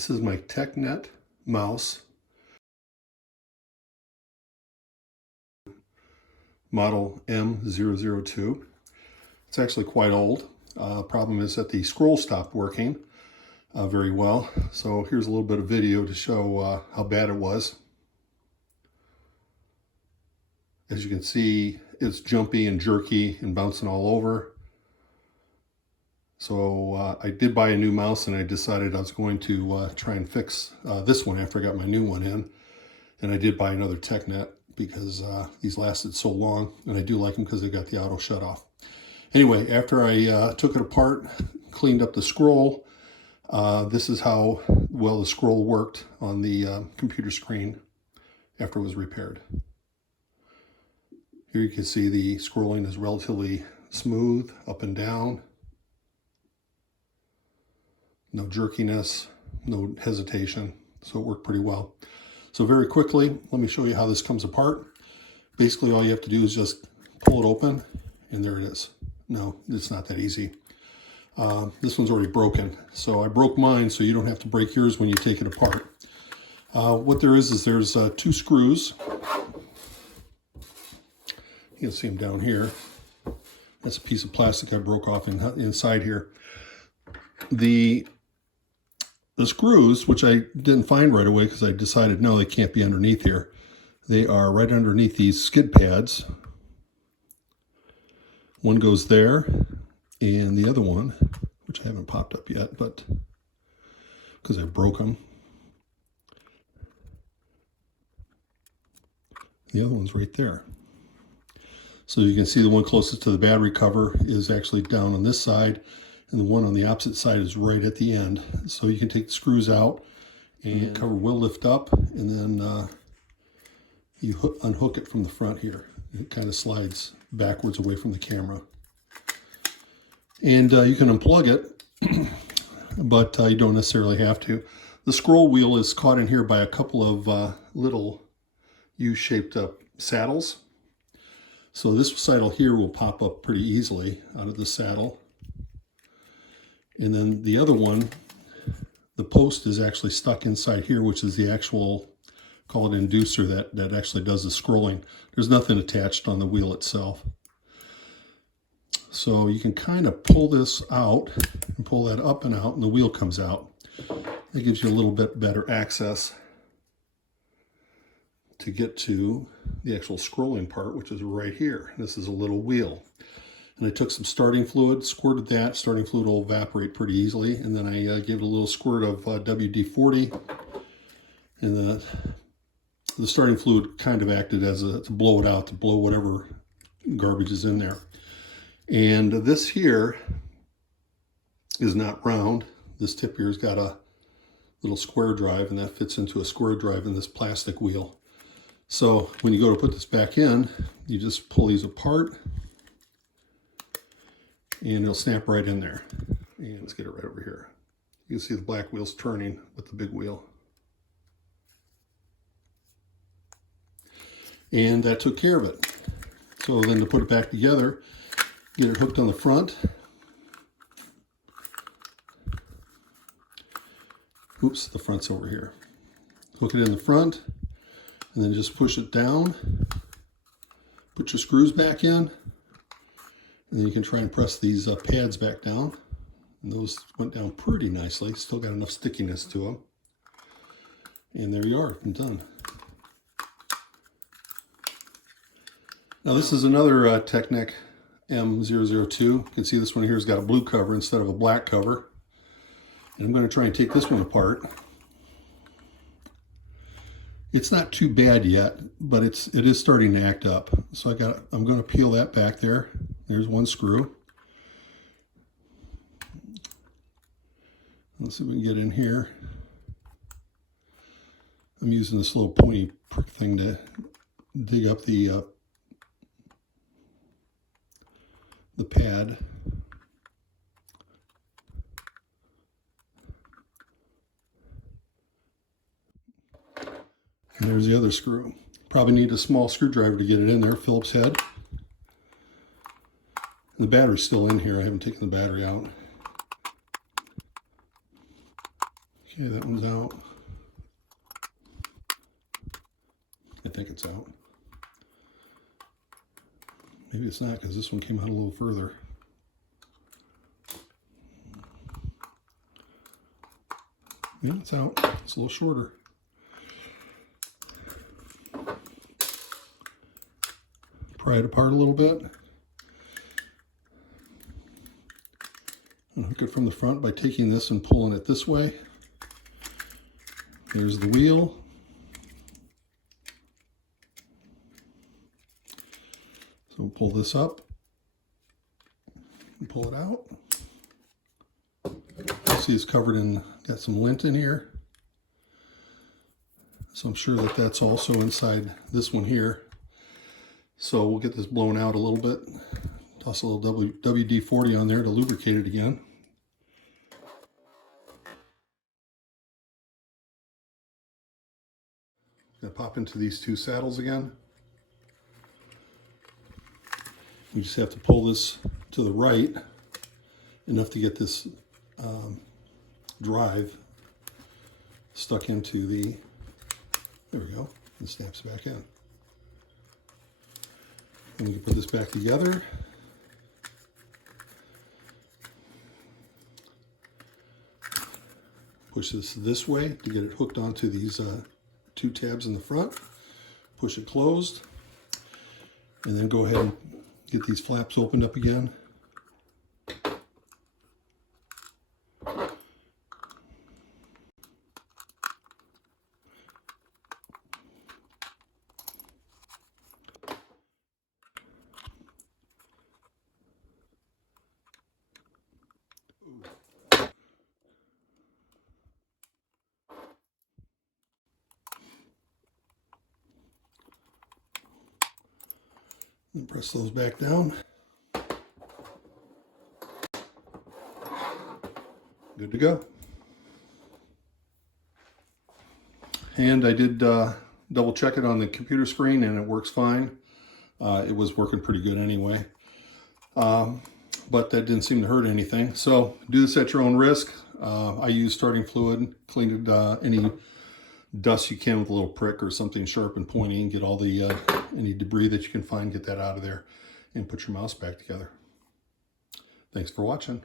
This is my Tecknet mouse, model M002. It's actually quite old. Problem is that the scroll stopped working very well. So here's a little bit of video to show how bad it was. As you can see, it's jumpy and jerky and bouncing all over. So I did buy a new mouse, and I decided I was going to try and fix this one after I got my new one in. And I did buy another Tecknet because these lasted so long, and I do like them because they got the auto shut off. Anyway, after I took it apart, cleaned up the scroll, this is how well the scroll worked on the computer screen after it was repaired. Here you can see the scrolling is relatively smooth, up and down. No jerkiness, no hesitation, so it worked pretty well. So very quickly, let me show you how this comes apart. Basically, all you have to do is just pull it open, and there it is. No, it's not that easy. This one's already broken, so I broke mine, so you don't have to break yours when you take it apart. What there is there's two screws. You can see them down here. That's a piece of plastic I broke off inside here. The screws, which I didn't find right away because I decided, no, they can't be underneath here. They are right underneath these skid pads. One goes there, and the other one, which I haven't popped up yet, but because I broke them. The other one's right there. So you can see the one closest to the battery cover is actually down on this side, and the one on the opposite side is right at the end. So you can take the screws out, and the cover will lift up, and then you unhook it from the front here. It kind of slides backwards away from the camera. And you can unplug it, but you don't necessarily have to. The scroll wheel is caught in here by a couple of little U-shaped saddles. So this saddle here will pop up pretty easily out of the saddle. And then the other one, the post is actually stuck inside here, which is the actual, call it inducer, that actually does the scrolling. There's nothing attached on the wheel itself. So you can kind of pull this out and pull that up and out, and the wheel comes out. That gives you a little bit better access to get to the actual scrolling part, which is right here. This is a little wheel. And I took some starting fluid, squirted that. Starting fluid will evaporate pretty easily. And then I gave it a little squirt of WD-40. And the starting fluid kind of acted as to blow it out, to blow whatever garbage is in there. And this here is not round. This tip here has got a little square drive, and that fits into a square drive in this plastic wheel. So when you go to put this back in, you just pull these apart, and it'll snap right in there. And let's get it right over here. You can see the black wheel's turning with the big wheel. And that took care of it. So then to put it back together, get it hooked on the front. Oops, the front's over here. Hook it in the front, and then just push it down. Put your screws back in, and then you can try and press these pads back down. And those went down pretty nicely. Still got enough stickiness to them. And there you are, I'm done. Now this is another Tecknet M002. You can see this one here has got a blue cover instead of a black cover. And I'm going to try and take this one apart. It's not too bad yet, but it is starting to act up. So I'm going to peel that back there. There's one screw. Let's see if we can get in here. I'm using this little pointy prick thing to dig up the pad. And there's the other screw. Probably need a small screwdriver to get it in there, Phillips head. And the battery's still in here. I haven't taken the battery out. Okay, that one's out. I think it's out. Maybe it's not, because this one came out a little further. Yeah, it's out. It's a little shorter. Pry it apart a little bit. And hook it from the front by taking this and pulling it this way. There's the wheel. So we'll pull this up and pull it out. See, it's covered in, got some lint in here. So I'm sure that that's also inside this one here. So we'll get this blown out a little bit. Toss a little WD-40 on there to lubricate it again. Gonna pop into these two saddles again. You just have to pull this to the right enough to get this drive stuck into the, there we go, and snaps back in. And we can put this back together. Push this way to get it hooked onto these two tabs in the front. Push it closed. And then go ahead and get these flaps opened up again. And press those back down. Good to go. And I did double check it on the computer screen and it works fine. It was working pretty good anyway. But that didn't seem to hurt anything. So do this at your own risk. I use starting fluid, cleaned any dust you can with a little prick or something sharp and pointy, and get all the any debris that you can find, get that out of there, and put your mouse back together. Thanks for watching.